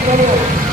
心を。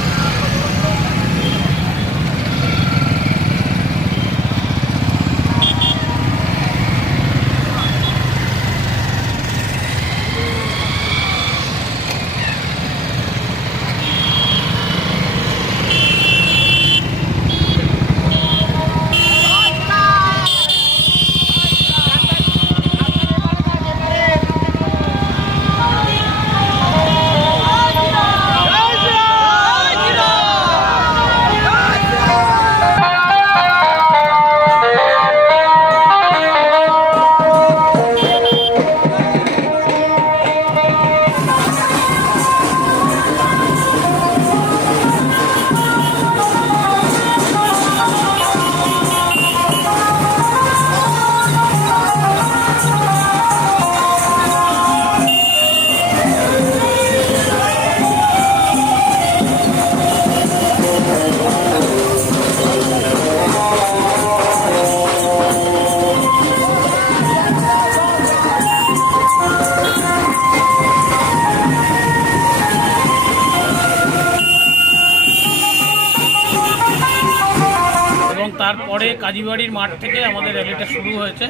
তারপরে কাজীবাড়ির মাঠ থেকে আমাদের র্যালিটা শুরু হয়েছে।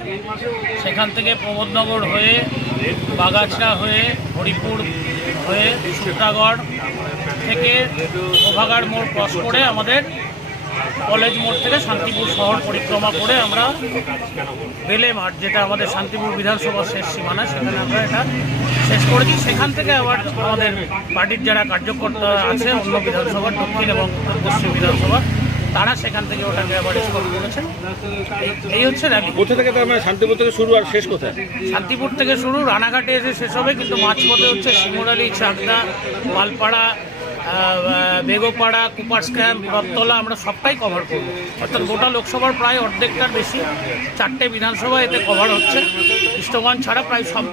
সেখান থেকে প্রমোদনগর হয়ে, বাগাছড়া হয়ে, হরিপুর হয়ে, সূত্রাগড় থেকে ওভাগাড় মোড় ক্রস করে আমাদের কলেজ মোড় থেকে শান্তিপুর শহর পরিক্রমা করে আমরা বেলে মাঠ, যেটা আমাদের শান্তিপুর বিধানসভার শেষ সীমানা, সেখানে আমরা এটা শেষ করেছি। সেখান থেকে আবার আমাদের পার্টির যারা কার্যকর্তা আছে, অন্য বিধানসভার, দক্ষিণ এবং উত্তর পশ্চিম বিধানসভা তারা সেখান থেকে স্কোর করেছেন এই- হচ্ছে র্যালি কোথা থেকে তার মানে শান্তিপুর থেকে শুরু আর শেষ কোথায়? শান্তিপুর থেকে শুরু রানাঘাটে এসে শেষ হবে কিন্তু মাঝপথে হচ্ছে শিমুরালি চাকদা মালপাড়া বেগোপাড়া কুপার্স ক্যাম্প রথতলা আমরা সবটাই কভার করব। অর্থাৎ গোটা লোকসভার প্রায় অর্ধেকটার বেশি চারটে বিধানসভা এতে কভার হচ্ছে। ইষ্টগঞ্জ ছাড়া প্রায় সব